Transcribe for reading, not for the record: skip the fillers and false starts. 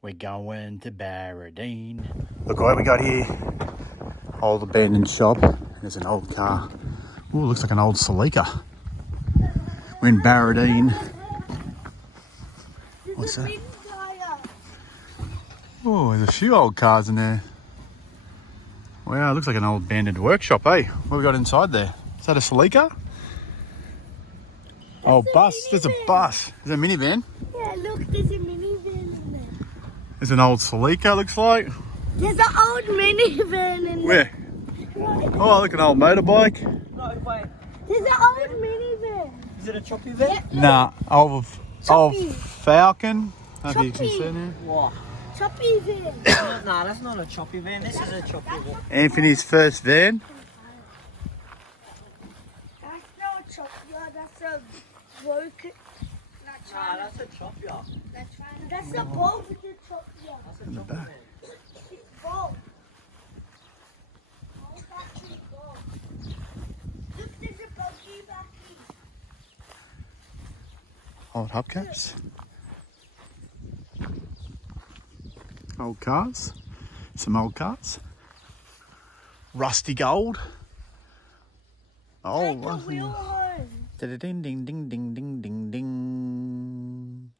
We're going to Baradine. Look what we got here. Old abandoned shop. There's an old car. Ooh, looks like an old Celica. We're in Baradine. What's that? Oh, there's a few old cars in there. Wow, looks like an old abandoned workshop, eh? What have we got inside there? Is that a Celica? Oh, bus. There's a bus. Is that a minivan? Yeah, look, there's a minivan in there. There's an old Celica, looks like. There's an old minivan in there. Where? Oh, look, an old motorbike. No, wait. There's an old minivan. Is it a choppy van? Nah, old Choppy. Falcon. I don't know if you can Choppy. see there. What? Choppy van. Nah, that's not a choppy van. This is a choppy van. Anthony's first van. That's not a choppy, that's a broken. Nah, that's a chopper. That's a boat with a choppy. That's a choppy van. It's boat. Oh, that's a boat. Look, there's a buggy back here. Old hubcaps. Old cars. Some old cars. Rusty gold. Oh, Take a wheel home. ding ding ding ding ding ding ding.